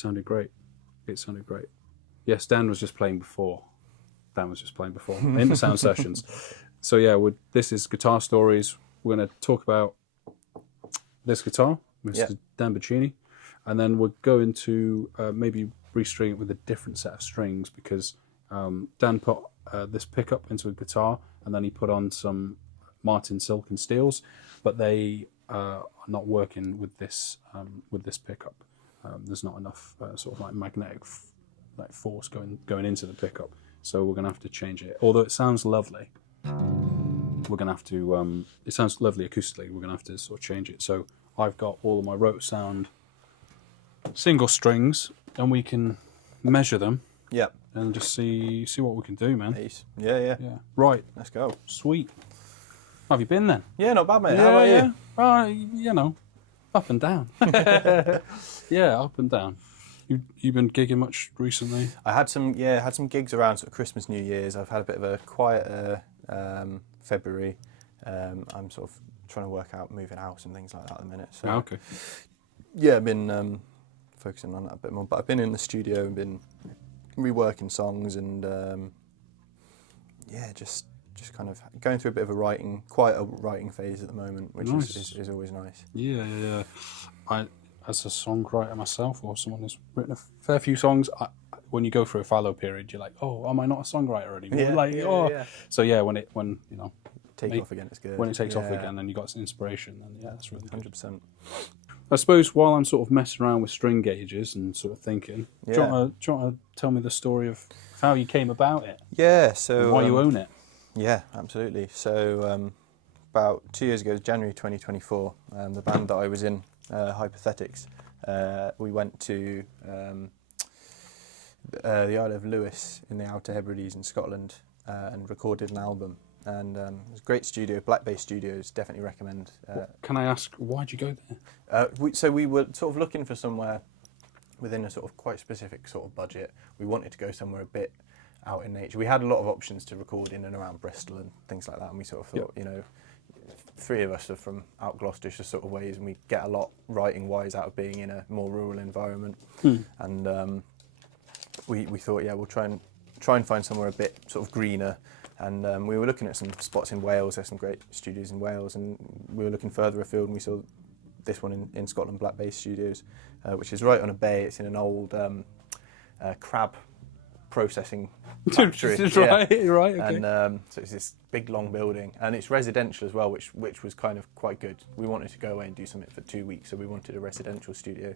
sounded great. Yes, Dan was just playing before. Intersound sessions. So yeah, this is Guitar Stories. We're going to talk about this guitar, Mr. Dan Pacini, and then we're going to maybe restring it with a different set of strings, because Dan put this pickup into a guitar, and then he put on some Martin Silk and Steels, but they are not working with this pickup. There's not enough sort of like magnetic force going into the pickup, so we're going to have to change it. Although it sounds lovely, we're going to have to. It sounds lovely acoustically. We're going to have to sort of change it. So I've got all of my Rotor Sound single strings, and we can measure them. Yeah. And just see what we can do, man. Peace. Yeah. Right. Let's go. Sweet. How have you been then? Yeah, not bad, mate. How about you? You know, up and down. Yeah, up and down. You been gigging much recently? I had some gigs around sort of Christmas, New Year's. I've had a bit of a quieter February. I'm sort of trying to work out moving house and things like that at the minute. So okay. Yeah, I've been focusing on that a bit more. But I've been in the studio and been reworking songs and just kind of going through a bit of a quite a writing phase at the moment, which is always nice. Yeah. I, as a songwriter myself, or someone who's written a fair few songs, when you go through a fallow period, you're like, oh, am I not a songwriter anymore? Yeah. So yeah, when you know, off again, it's good. When it takes off again, then you got some inspiration, then yeah, that's really good. 100%. I suppose while I'm sort of messing around with string gauges and sort of thinking, do you want to tell me the story of how you came about it? Yeah, so and why you own it? Yeah, absolutely. So about 2 years ago, January 2024, the band that I was in, Hypothetics, we went to the Isle of Lewis in the Outer Hebrides in Scotland and recorded an album. And it was a great studio, Black Bay Studios, definitely recommend. Can I ask, why'd you go there? We were sort of looking for somewhere within a sort of quite specific sort of budget. We wanted to go somewhere a bit out in nature. We had a lot of options to record in and around Bristol and things like that, and we sort of thought, you know, three of us are from out Gloucestershire sort of ways, and we get a lot writing-wise out of being in a more rural environment. And we thought, yeah, we'll try and find somewhere a bit sort of greener. And we were looking at some spots in Wales. There's some great studios in Wales, and we were looking further afield, and we saw this one in Scotland, Black Bay Studios, which is right on a bay. It's in an old crab processing factory. Right, okay. And so it's this big long building, and it's residential as well, which was kind of quite good. We wanted to go away and do something for 2 weeks, so we wanted a residential studio.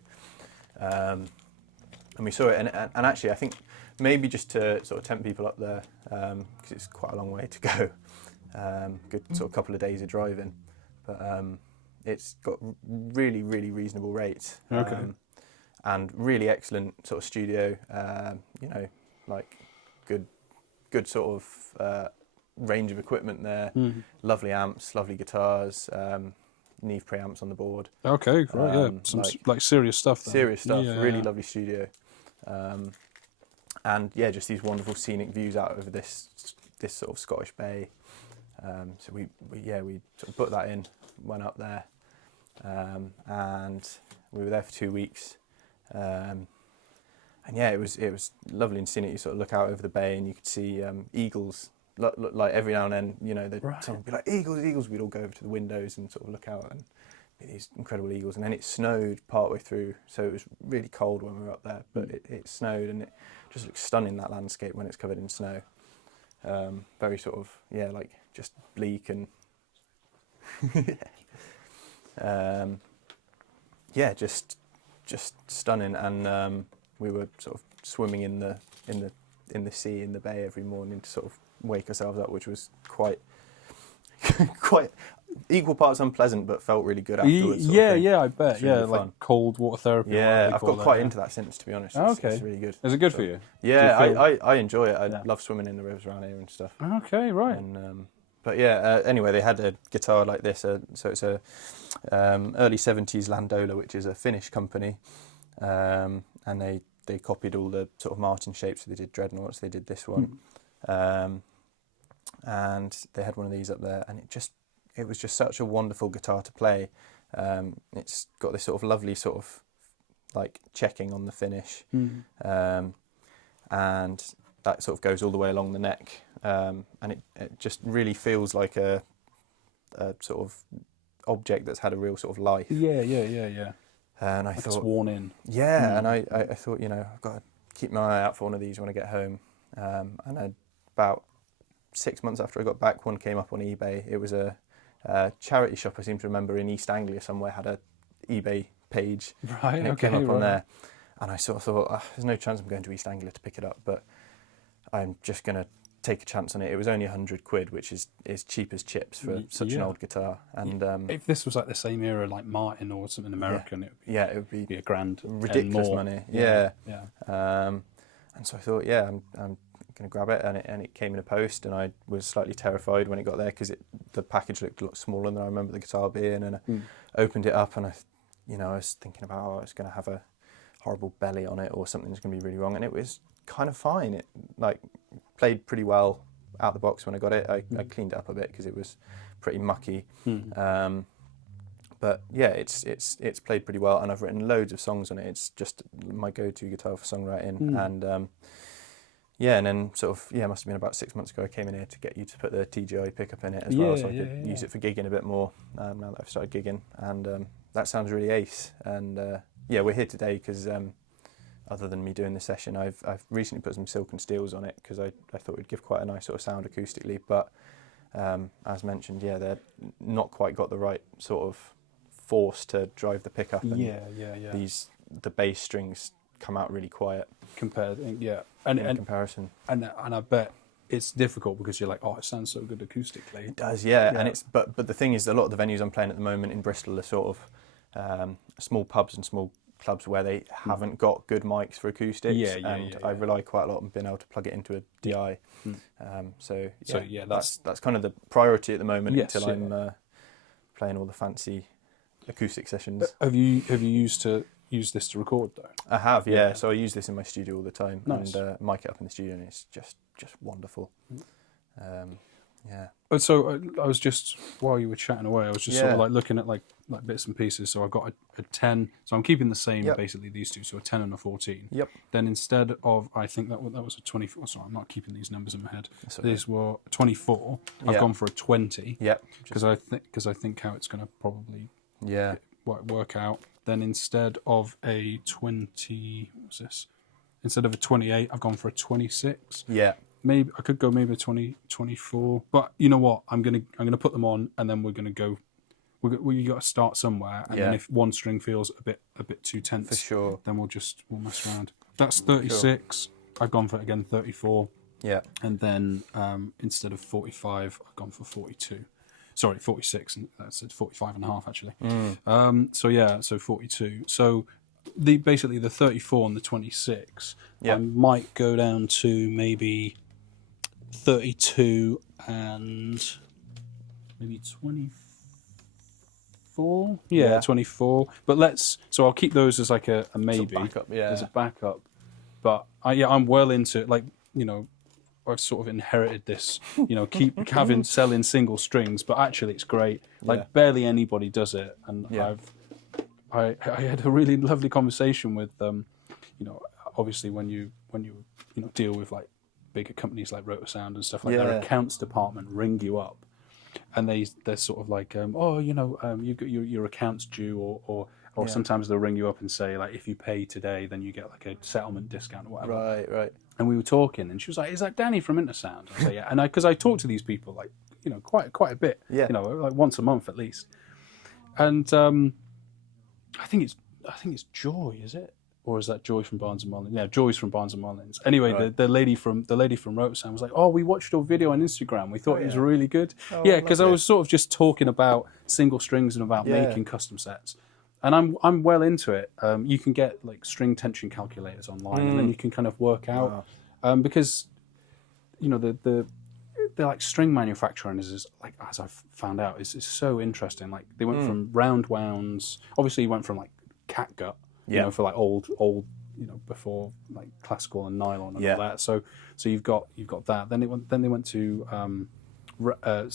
And we saw it, and actually I think maybe just to sort of tempt people up there, because it's quite a long way to go, good sort of couple of days of driving, but it's got really, really reasonable rates. Okay. And really excellent sort of studio, you know, like good sort of range of equipment there, lovely amps, lovely guitars, Neve preamps on the board. Okay, right, yeah, some like serious stuff then. Serious stuff, really lovely studio. And yeah, just these wonderful scenic views out over this sort of Scottish bay. So we sort of put that in, went up there, and we were there for 2 weeks. And yeah, it was lovely and scenic. You sort of look out over the bay and you could see eagles. Like every now and then, you know, someone would be like, eagles. We'd all go over to the windows and sort of look out and be these incredible eagles. And then it snowed partway through, so it was really cold when we were up there. But it snowed, and it just looks stunning, that landscape when it's covered in snow. Very sort of like just bleak and just stunning. And we were sort of swimming in the sea in the bay every morning to sort of wake ourselves up, which was quite equal parts unpleasant, but felt really good afterwards. Yeah, I bet. Really like fun. Cold water therapy. Yeah, I've got quite into that since, to be honest. It's really good. Is it good for you? Yeah, I enjoy it. I love swimming in the rivers around here and stuff. Okay, right. And, but yeah, anyway, they had a guitar like this. So it's a early 70s Landola, which is a Finnish company, and they copied all the sort of Martin shapes. So they did Dreadnoughts, they did this one, and they had one of these up there, and it was just such a wonderful guitar to play. It's got this sort of lovely sort of like checking on the finish, and that sort of goes all the way along the neck, and it just really feels like a sort of object that's had a real sort of life. Yeah. And I like thought, it's worn in. and I thought, I've got to keep my eye out for one of these when I get home. And about 6 months after I got back, one came up on eBay. It was a charity shop, I seem to remember, in East Anglia somewhere, had a eBay page. Right, and it came up on there. And I sort of thought, there's no chance I'm going to East Anglia to pick it up, but I'm just going to take a chance on it. It was only £100, which is cheap as chips for such an old guitar. And if this was like the same era, like Martin or something American, it would be a grand, ridiculous more. money. Yeah. And so I thought, I'm going to grab it, and it came in a post, and I was slightly terrified when it got there because the package looked a lot smaller than I remember the guitar being, and I opened it up, and I was thinking about, it's going to have a horrible belly on it or something's going to be really wrong, and it was kind of fine. It like played pretty well out the box when I got it. I cleaned it up a bit because it was pretty mucky. But yeah, it's played pretty well, and I've written loads of songs on it. It's just my go-to guitar for songwriting. And and then sort of it must have been about 6 months ago I came in here to get you to put the TGI pickup in it as well, so I could use it for gigging a bit more now that I've started gigging, and that sounds really ace. And we're here today because other than me doing the session, I've recently put some silk and steels on it because I thought it would give quite a nice sort of sound acoustically, but as mentioned, they're not quite got the right sort of force to drive the pickup, and the bass strings come out really quiet compared, in comparison. And I bet it's difficult because you're like, oh, it sounds so good acoustically. It does, and it's but the thing is, a lot of the venues I'm playing at the moment in Bristol are sort of small pubs and small clubs where they haven't got good mics for acoustics, and I rely quite a lot on being able to plug it into a DI. That's kind of the priority at the moment until I'm playing all the fancy acoustic sessions. Have you used this to record though? I have, so I use this in my studio all the time. Nice. And mic it up in the studio, and it's just wonderful. So I was just, while you were chatting away, I was just sort of like looking at like bits and pieces. So I got a 10. So I'm keeping the same basically, these two. So a 10 and a 14. Yep. Then instead of, I think that was a 24. Sorry, I'm not keeping these numbers in my head. These were 24. I've gone for a 20. Yep. Because I think how it's going to probably work out. Then instead of a 20, what's this? Instead of a 28, I've gone for a 26. Yeah. Maybe I could go maybe a 20, 24. But you know what? I'm gonna put them on, and then we're gonna go. We got to start somewhere, and then if one string feels a bit too tense, for sure, then we'll mess around. That's 36. Sure. I've gone for again 34. Yeah. And then instead of 45, I've gone for 42. Sorry, 46, and that's 45 and a half actually. So 42. So basically the 34 and the 26, I might go down to maybe 32 and maybe 24. Yeah, 24. But so I'll keep those as like a maybe. As a backup. But I'm well into it. Like, I've sort of inherited this, keep selling single strings, but actually it's great. Like barely anybody does it, and I had a really lovely conversation with obviously when you deal with like bigger companies like Rotosound and stuff like that, their accounts department ring you up, and they're sort of like your account's due, or sometimes they'll ring you up and say like, if you pay today, then you get like a settlement discount or whatever. Right. And we were talking, and she was like, "Is that Danny from Intersound?" I was like, "Yeah." And because I talk to these people like quite a bit, like once a month at least. And I think it's Joy, is it, or is that Joy from Barnes and Mullins? Yeah, Joy's from Barnes and Mullins. Anyway, the lady from Rotosound was like, "Oh, we watched your video on Instagram. We thought it was really good." Because I was sort of just talking about single strings and about making custom sets. And I'm well into it. You can get like string tension calculators online, and then you can kind of work out because the like string manufacturing is like, as I've found out, is so interesting. Like they went from round wounds. Obviously, you went from like catgut, for like old before like classical and nylon and all that. So you've got that. Then they went to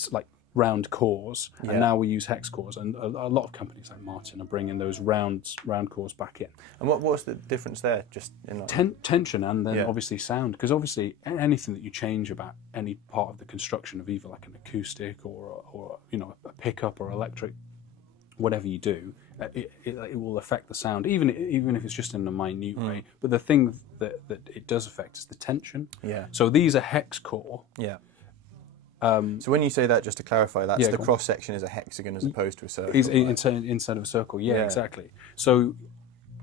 like round cores, Yeah. and now we use hex cores, and a lot of companies like Martin are bringing those round cores back in. And what's the difference there? Just in Tension, and then Yeah. obviously sound, because obviously anything that you change about any part of the construction of either like an acoustic or you know, a pickup or electric, whatever you do, it will affect the sound, even if it's just in a minute way. But the thing that it does affect is the tension. Yeah. So these are hex core. Yeah. So when you say that, just to clarify, that's Yeah, the go on. cross section is a hexagon as opposed to a circle. Instead of a circle, yeah, Yeah. exactly. So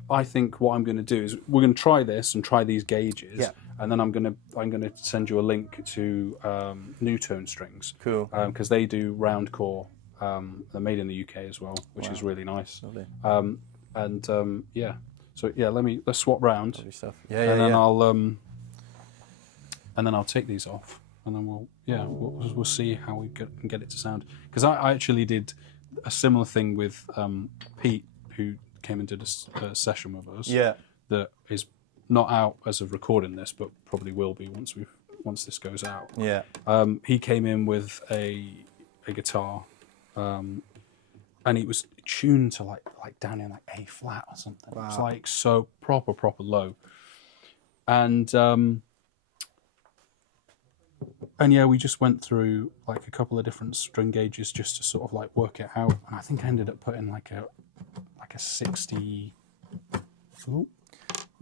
I think what I'm going to do is we're going to try this and try these gauges, Yeah. and then I'm going to send you a link to New Tone Strings, Cool. because they do round core. They're made in the UK as well, which is really nice. Lovely. Yeah. So yeah, let's swap round, Lovely stuff. Yeah, and then I'll take these off, and then we'll see how we can get it to sound. Because I actually did a similar thing with Pete, who came and did a session with us. Yeah. That is not out as of recording this, but probably will be once this goes out. Yeah. He came in with a guitar, and it was tuned to like down in like A flat or something. Wow. It was like so proper low, and yeah, we just went through like a couple of different string gauges just to sort of like work it out, and I think I ended up putting like a 60. Ooh.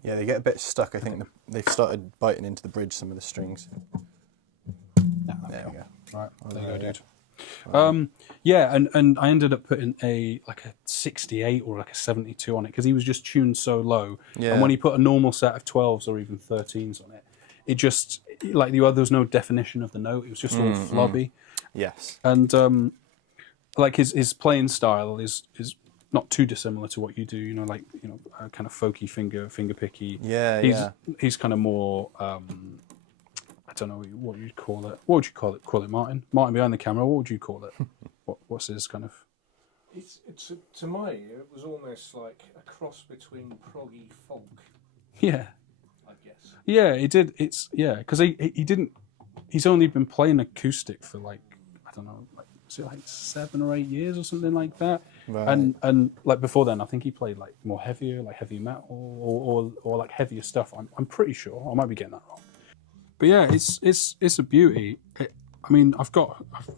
Yeah, they get a bit stuck. I think they've started biting into the bridge, some of the strings. Yeah, There we go. Right, there you go, yeah. dude. Yeah, and I ended up putting a 68 or like a 72 on it because he was just tuned so low. Yeah. And when he put a normal set of 12s or even 13s on it, it just like there was no definition of the note. It was just all flubby. Yes. And like his playing style is not too dissimilar to what you do. You know, like kind of folky finger picky. Yeah. He's kind of more. I don't know what you'd call it. What would you call it? Call it Martin? Martin behind the camera. What would you call it? What's his kind of? It's to my ear, it was almost like a cross between proggy folk, Yeah. I guess. Yeah, it did. It's because he didn't. He's only been playing acoustic for like I don't know, like was it like 7 or 8 years or something like that. Right. And like before then, I think he played like more heavier, like heavy metal or like heavier stuff. I'm pretty sure. I might be getting that wrong. But yeah, it's a beauty. I mean,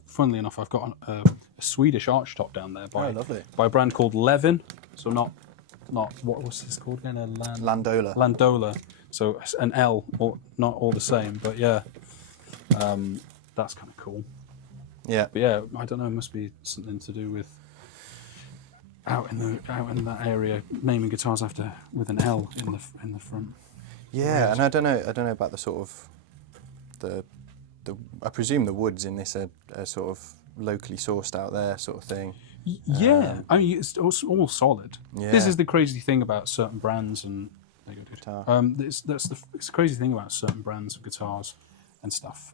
funnily enough, I've got a Swedish archtop down there by a brand called Levin. So not what was this called again? Landola. Landola. So an L, not all the same. But yeah, that's kind of cool. Yeah. But yeah, I don't know. It must be something to do with out in that area naming guitars with an L in the front. Yeah, and I don't know about the sort of the I presume the woods in this are sort of locally sourced out there, sort of thing. Yeah, I mean it's all solid. Yeah. This is the crazy thing about certain brands, and there you go, dude. Guitar. It's the crazy thing about certain brands of guitars and stuff.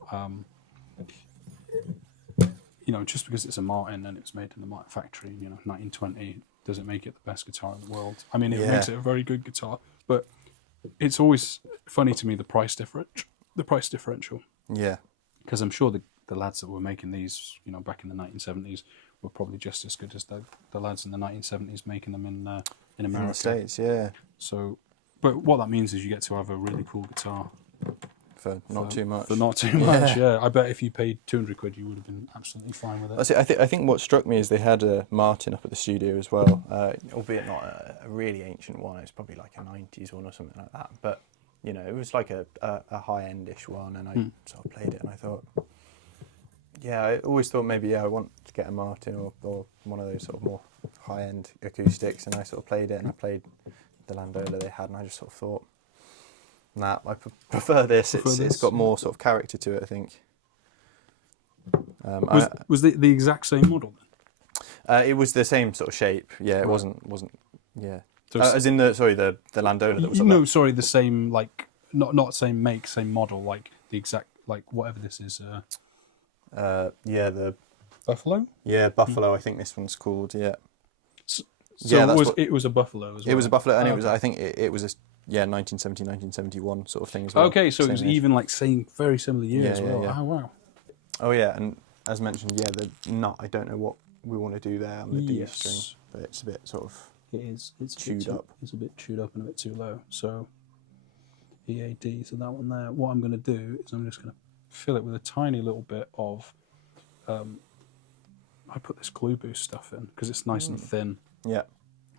Just because it's a Martin and it's made in the Martin factory, 1920, doesn't make it the best guitar in the world. I mean, it makes it a very good guitar, but it's always funny to me the price differential. Yeah. Because I'm sure the lads that were making these, back in the 1970s, were probably just as good as the lads in the 1970s making them in America. In the States, yeah. So, but what that means is you get to have a really cool guitar For not too much. For not too much, yeah. I bet if you paid 200 quid, you would have been absolutely fine with it. That's it. I think what struck me is they had a Martin up at the studio as well, albeit not a really ancient one. It's probably like a 90s one or something like that. But it was like a high-end-ish one, and I sort of played it, and I thought, I always thought maybe I want to get a Martin or one of those sort of more high-end acoustics, and I sort of played it, and I played the Landola they had, and I just sort of thought, nah, I prefer this. It's got more sort of character to it, I think. Was the exact same model then? It was the same sort of shape. Yeah, it wasn't. Yeah. So As in the Landola that was. No, sorry, the same not same make, same model, like the exact whatever this is. The Buffalo. Yeah, Buffalo. I think this one's called. Yeah. So yeah, it was a Buffalo as well. It was a Buffalo, and it was. I think it was a 1970, 1971 sort of thing as well. Okay, so it was Same age. even very similar year as well. Yeah. Oh wow. Oh yeah, and as mentioned, yeah, the nut, I don't know what we want to do there on the D string, but it's a bit sort of it's chewed up. It's a bit chewed up and a bit too low. So EAD, so that one there. What I'm going to do is I'm just going to fill it with a tiny little bit of. I put this glue boost stuff in because it's nice and thin. Yeah.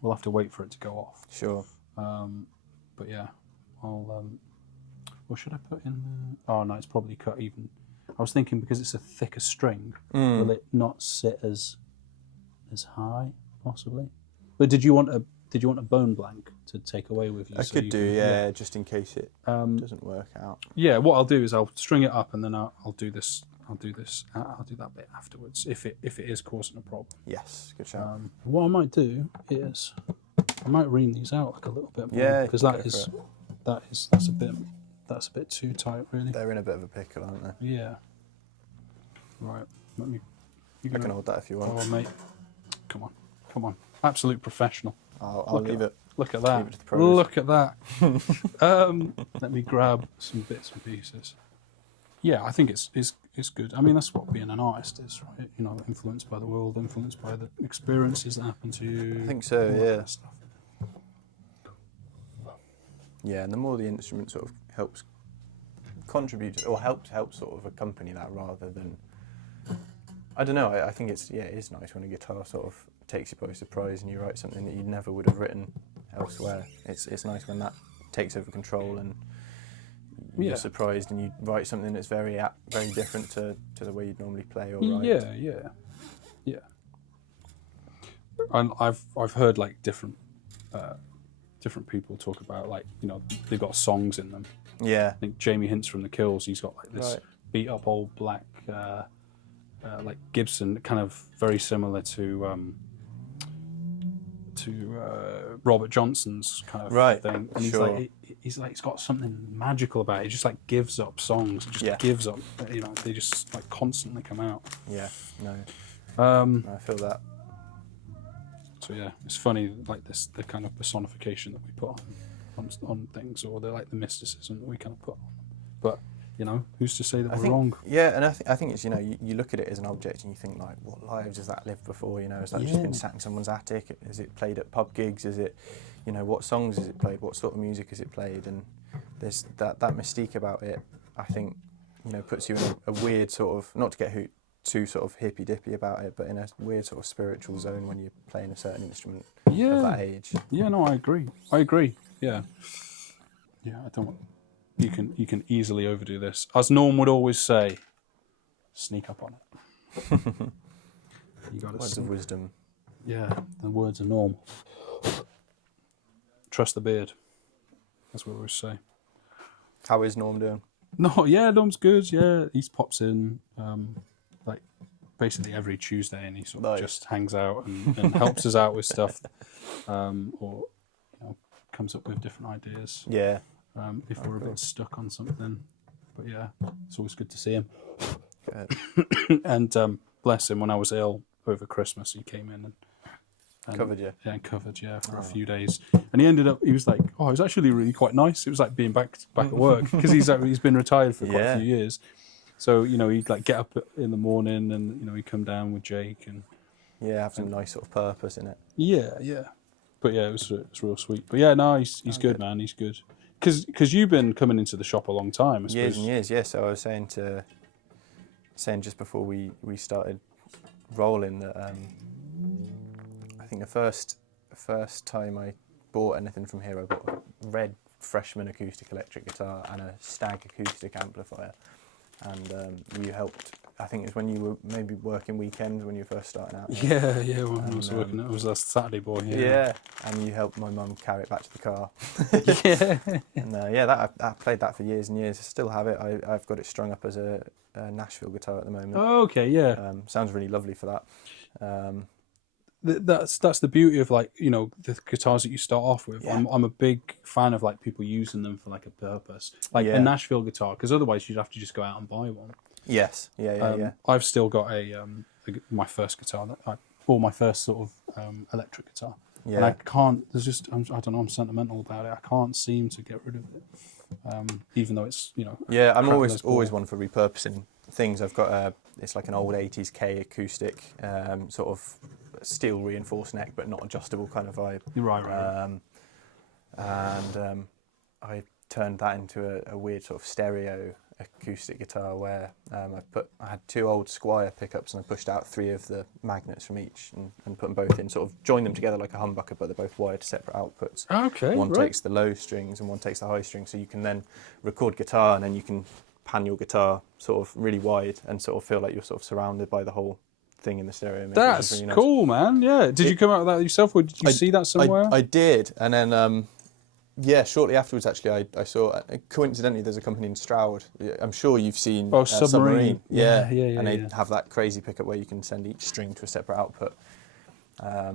We'll have to wait for it to go off. Sure. But yeah, I'll. What should I put in there? Oh no, it's probably cut even. I was thinking because it's a thicker string, will it not sit as high possibly? But did you want a bone blank to take away with you? I could do, yeah, just in case it doesn't work out. Yeah, what I'll do is I'll string it up and then I'll do this. I'll do that bit afterwards if it is causing a problem. Yes, good shout. What I might do is I might ream these out like a little bit more. Yeah, because that's a bit too tight really. They're in a bit of a pickle, aren't they? Yeah. Right. Let me. I can hold that if you want. Oh mate, come on, absolute professional. I'll leave it. Look at that. Leave it to the pros. Look at that. Let me grab some bits and pieces. Yeah, I think it's good. I mean, that's what being an artist is, right? You know, influenced by the world, influenced by the experiences that happen to you. I think so, yeah. Stuff. Yeah, and the more the instrument sort of helps contribute or help sort of accompany that rather than, I don't know. I think it is nice when a guitar sort of takes you by surprise and you write something that you never would have written elsewhere. It's nice when that takes over control and you're surprised and you write something that's very different to the way you'd normally play or write. Yeah. And I've heard like different people talk about, like, you know, they've got songs in them. Yeah. I think Jamie Hince from the Kills, he's got like this beat up old black like Gibson, kind of very similar to Robert Johnson's kind of thing. And he's like, it's got something magical about it. It just like gives up songs. It just gives up, you know, they just like constantly come out. Yeah, no. I feel that. So yeah, it's funny, like the kind of personification that we put on things, or the mysticism that we kind of put on them. But you know, who's to say that we're wrong? Yeah, and I think it's, you know, you look at it as an object and you think like, what lives has that lived before? You know, has that just been sat in someone's attic? Is it played at pub gigs? Is it, you know, what songs is it played? What sort of music is it played? And there's that mystique about it. I think, you know, puts you in a weird sort of, not to get too sort of hippy dippy about it, but in a weird sort of spiritual zone when you're playing a certain instrument of that age. Yeah, no, I agree. Yeah, I don't. You can easily overdo this. As Norm would always say, sneak up on it. You got words of wisdom. Yeah, the words of Norm. Trust the beard. That's what we always say. How is Norm doing? No, yeah, Norm's good. Yeah, he pops in like basically every Tuesday, and he sort of just hangs out and helps us out with stuff, or you know, comes up with different ideas. Yeah. If we're a bit stuck on something. But yeah, it's always good to see him. Good. And bless him, when I was ill over Christmas, he came in and covered you. Yeah, covered, for a few days. And he was like, it was actually really quite nice. It was like being back at work, because he's been retired for quite a few years. So, you know, he'd like get up in the morning and, you know, he'd come down with Jake and have some nice sort of purpose in it. Yeah. But yeah, it was real sweet. But yeah, no, he's good, man. He's good. Because you've been coming into the shop a long time, I suppose. Years and years, yeah. So I was saying just before we started rolling that I think the first time I bought anything from here, I bought a red Freshman acoustic electric guitar and a Stag acoustic amplifier. And you helped. I think it was when you were maybe working weekends when you were first starting out. Yeah. When I was working, it was a Saturday boy. Yeah, and you helped my mum carry it back to the car. And I played that for years and years. I still have it. I've got it strung up as a Nashville guitar at the moment. Oh, okay, yeah. Sounds really lovely for that. That's the beauty of, like, you know, the guitars that you start off with. Yeah. I'm a big fan of like people using them for like a purpose, like a Nashville guitar, because otherwise you'd have to just go out and buy one. Yes, yeah. I've still got my first guitar or my first sort of electric guitar, and I can't. There's just I don't know. I'm sentimental about it. I can't seem to get rid of it, even though it's, you know. Yeah, I'm always one for repurposing things. I've got it's like an old 80s K acoustic, sort of steel reinforced neck, but not adjustable kind of vibe. Right. And I turned that into a weird sort of stereo acoustic guitar where I had 2 old Squier pickups and I pushed out 3 of the magnets from each and put them both in, sort of joined them together like a humbucker, but they're both wired to separate outputs. Okay. One right. takes the low strings and one takes the high strings, so you can then record guitar and then you can pan your guitar sort of really wide and sort of feel like you're sort of surrounded by the whole thing in the stereo image. That's really nice. cool, man. Yeah. Did you come out with that yourself, or did you see that somewhere? I did, and then shortly afterwards, actually, I saw. Coincidentally, there's a company in Stroud. I'm sure you've seen. Oh, Submarine. Yeah. Yeah. And they have that crazy pickup where you can send each string to a separate output. I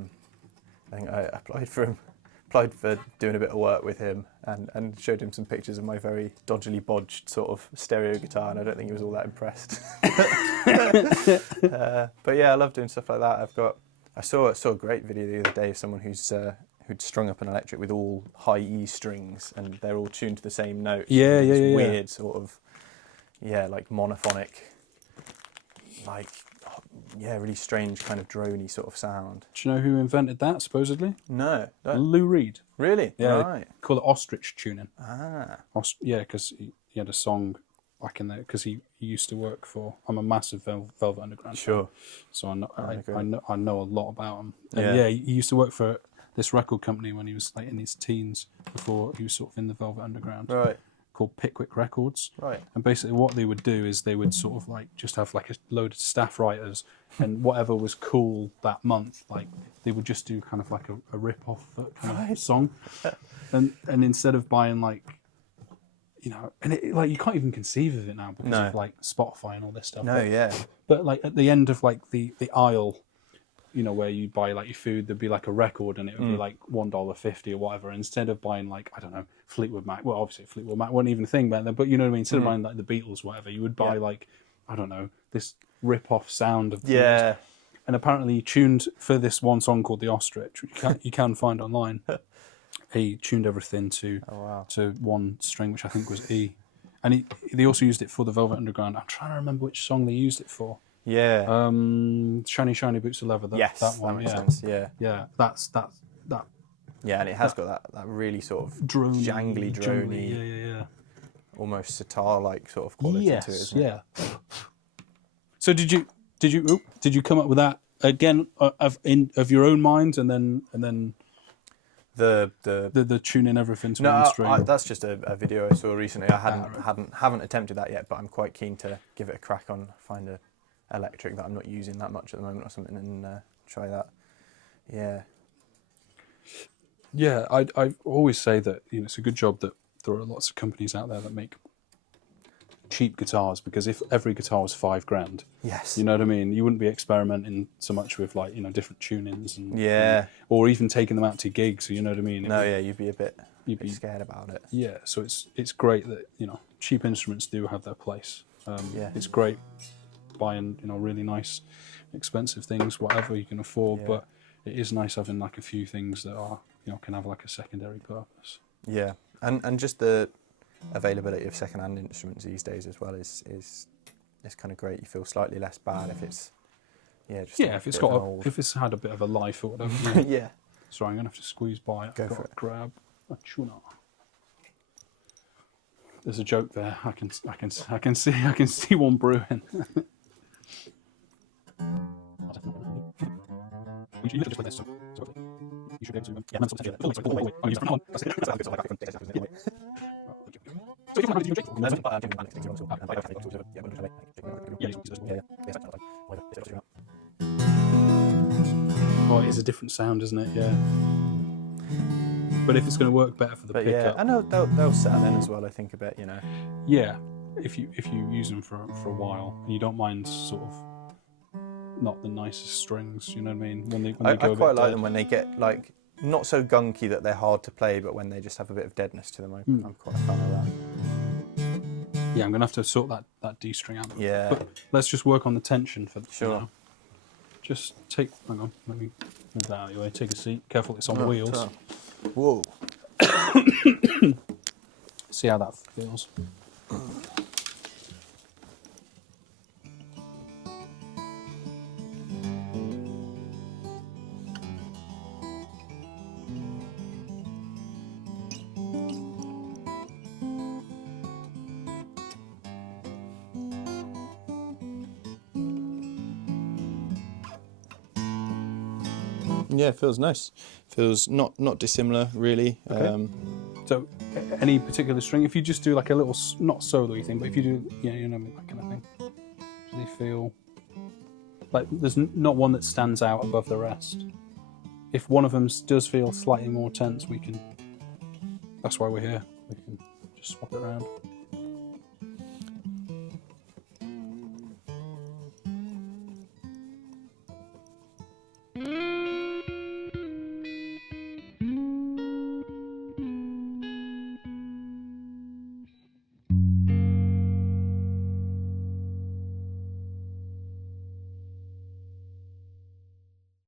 think I applied for doing a bit of work with him and showed him some pictures of my very dodgily bodged sort of stereo guitar, and I don't think he was all that impressed. But yeah, I love doing stuff like that. I saw a great video the other day of someone who'd strung up an electric with all high E strings and they're all tuned to the same note. Yeah. Weird sort of, like monophonic, like, really strange kind of droney sort of sound. Do you know who invented that, supposedly? No. Lou Reed. Really? Yeah. Right. They call it ostrich tuning. Ah. Because he had a song back in there, because he used to work for, I'm a massive Velvet Underground fan, Sure. so I agree. know a lot about him. And Yeah. he used to work for this record company when he was like in his teens, before he was sort of in the Velvet Underground. Right. Called Pickwick Records. Right. And basically what they would do is they would sort of like just have like a load of staff writers, and whatever was cool that month, like they would just do kind of like a rip-off kind of song. And instead of buying like, and it, like you can't even conceive of it now because of like Spotify and all this stuff. No, yeah. But like at the end of like the aisle, where you buy like your food, there'd be like a record and it would be like $1.50 or whatever. Instead of buying like, I don't know, Fleetwood Mac. Well, obviously Fleetwood Mac wasn't even a thing back then, but you know what I mean? Instead of buying like the Beatles, whatever, you would buy like, I don't know, this rip-off sound of the Beatles. And apparently he tuned for this one song called The Ostrich, which you can find online. He tuned everything to one string, which I think was E. And they also used it for the Velvet Underground. I'm trying to remember which song they used it for. Yeah. Shiny, Shiny Boots of Leather. That one. That makes sense. Yeah. Yeah, that's that. Yeah, and it has got that really sort of Droney, jangly, droney, yeah. almost sitar-like sort of quality to it, isn't it? Yeah. So did you come up with that again of your own mind, and then the tuning everything to one string? That's just a video I saw recently. I haven't attempted that yet, but I'm quite keen to give it a crack on, find a electric that I'm not using that much at the moment or something, and try that. Yeah. Yeah, I always say that it's a good job that there are lots of companies out there that make cheap guitars, because if every guitar was $5,000, yes, you know what I mean, you wouldn't be experimenting so much with like different tunings and or even taking them out to gigs. You know what I mean? You'd be a bit scared about it. Yeah, so it's great that cheap instruments do have their place. It's great buying really nice, expensive things, whatever you can afford, but it is nice having like a few things that are can have like a secondary purpose. Yeah, and just the availability of second-hand instruments these days as well is kind of great. You feel slightly less bad if it's if it's had a bit of a life or whatever. Yeah. Sorry, I'm gonna have to squeeze by. Go for it. Grab a tuna. There's a joke there. I can see one brewing. You should just play this. You should be able to. Yeah, that's what I'm saying. I'll use that one. So if you want to do oh, it is a different sound, isn't it? Yeah. But if it's going to work better for the pickup. Yeah, and they'll settle in as well, I think, a bit, Yeah, if you use them for a while and you don't mind sort of not the nicest strings, you know what I mean? When they go I a bit quite like dead. them when they get like not so gunky that they're hard to play, but when they just have a bit of deadness to them. I'm quite a fan of that. Yeah, I'm going to have to sort that D string out. Yeah. But let's just work on the tension for Sure. now. Just hang on, let me move that out of your way. Take a seat. Careful, it's on wheels. Whoa. See how that feels. Yeah, it feels nice. Feels not dissimilar really. Okay. So, any particular string? If you just do like a little, not solo-y thing, but if you do, you know, that kind of thing, do they feel like there's not one that stands out above the rest? If one of them does feel slightly more tense, we can. That's why we're here. We can just swap it around.